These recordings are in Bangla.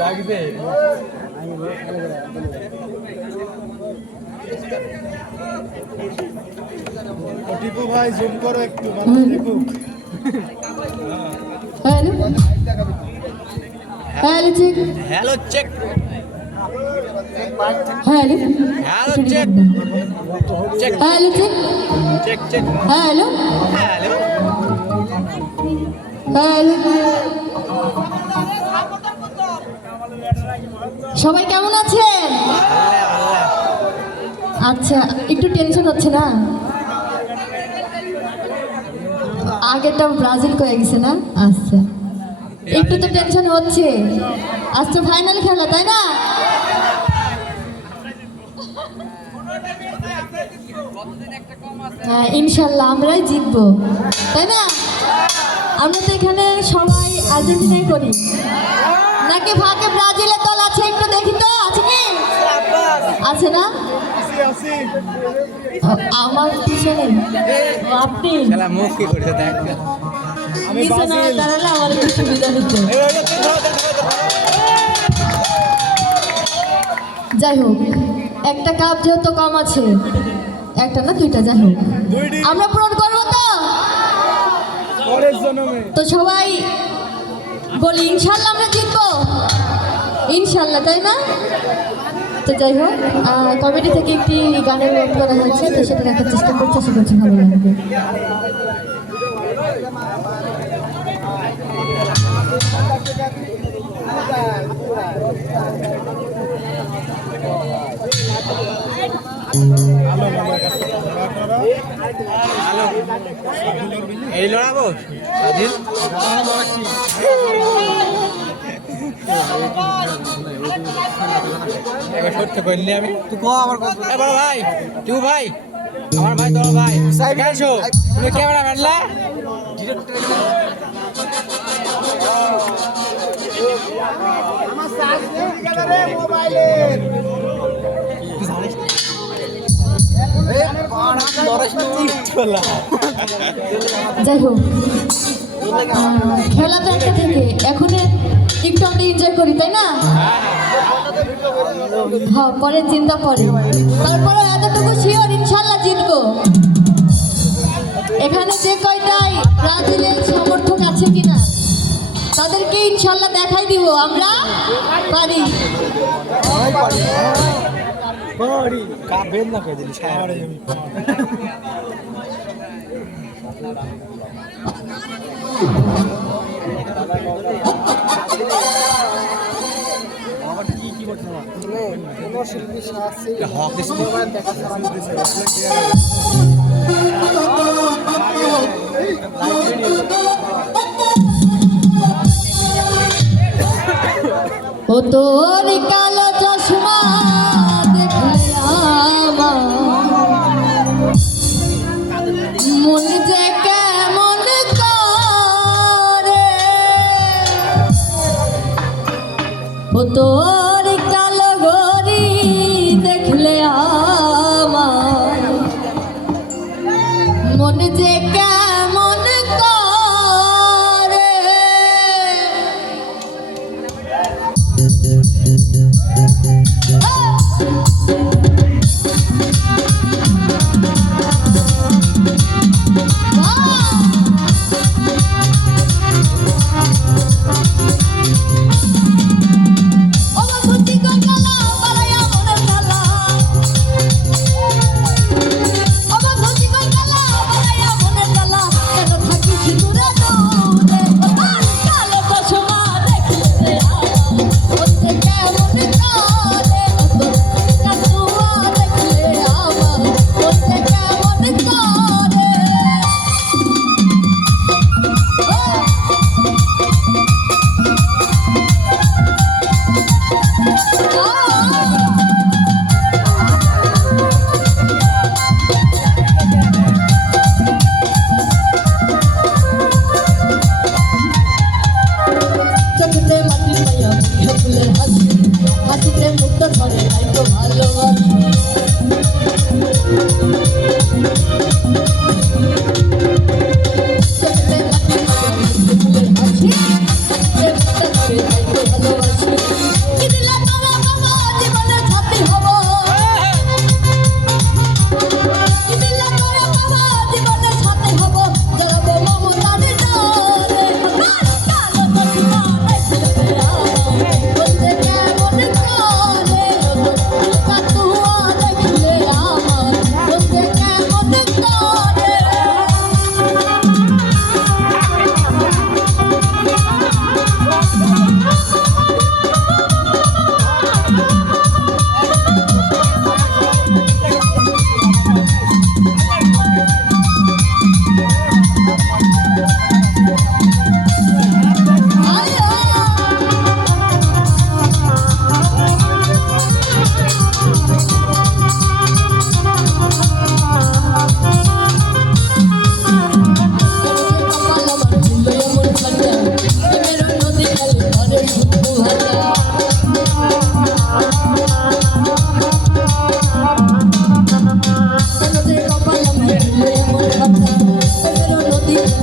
লাগবে টিপু ভাই জুম করো একটু মানুষ দেখুক। Hello hello check hello check hello hello check check hello check check check hello hello hello সবাই কেমন আছেন? আচ্ছা একটু টেনশন হচ্ছে না? আগেরটা ব্রাজিল করে গেছে না? আচ্ছা একটু তো টেনশন হচ্ছে। আজকে ফাইনাল খেলা তাই না? হ্যাঁ ইনশাল্লাহ আমরাই জিতবো তাই না? আমরা তো এখানে সবাই আর্জেন্টিনাই করি নাকি ভাগে ব্রাজিলের দল আছে? একটু দেখি তো আছে কি? আছে না? আমার পিছনে আপনি খেলা মুখ কি করেছে দেখ পিছনে দাঁড়ালে আমার একটু সুবিধা হতো। যাই হোক একটা কাপ যেহেতু কম আছে, একটা না দুইটা, যাই হোক আমরা পূরণ করবো তো। তো সবাই বলি ইনশাল্লাহ আমরা জিতবো ইনশাল্লাহ তাই না? তো যাই হোক কমিটি থেকে একটি গানের নোট করা হয়েছে, তো সেটা দেখার চেষ্টা করছি, আশা করছি ভালো লাগবে। এই লড়াবো স্বাধীন সত্য করলি আমি তুই কো আমার বড় ভাই তুই ভাই আমার ভাই তোর ভাই গাইছো তুমি ক্যামেরা মারলা আমার সাইজ নেই গেল রে মোবাইলের তুই জানিস যাই হোক খেলা তো একটা থেকে এখন একটু আমরা এনজয় করি তাই না? হ্যাঁ পরে চিন্তা পরে, তারপরে এতটুকু শিওর ইনশাল্লাহ জিতবো। এখানে যে কয়টাই ব্রাজিলের সমর্থক আছে কিনা তাদেরকে ইনশাল্লাহ দেখাই দিব আমরা পারি। কাবেন না করে দিলি সারা জমি কি কি করছে না কোনো শিল্পী আছে হক দেখা ও তোর কালো চশমা দেখলে আমার মন যে কেমন করে, ও তোর কালো গরি দেখলে আমার মন যে কেমন করে।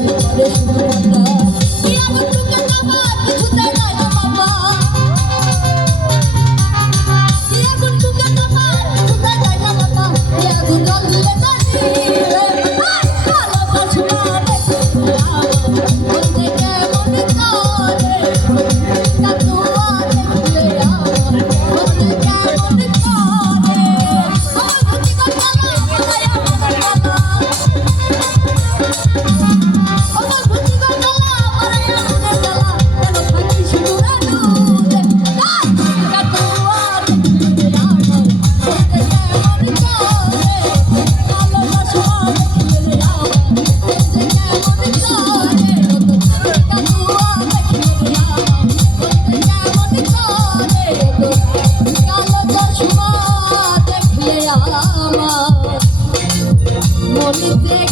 করে শুধু কথা কি আগুন টুকে আমার কিছুতে যায় না বাবা কি আগুন টুকে আমার কিছুতে যায় না বাবা কি আগুন জল দিলে জানি ভালোবাসবা দেখে বলতে কেমন করে কাতুয়া দেখলে আমার বলতে কেমন করে আমার বুঝি কথা মায়া আমার বাবা আমার বুঝি কথা মায়া আমার বাবা কেন থাকি শুধু রানুরে কাতুয়া দেখলে আমার বলতে কেমন করে ভালোবাসবা দেখলে আমার বলতে কেমন করে কাতুয়া দেখলে আমার বলতে কেমন করে কালো চশমা দেখলে আমার মনিতে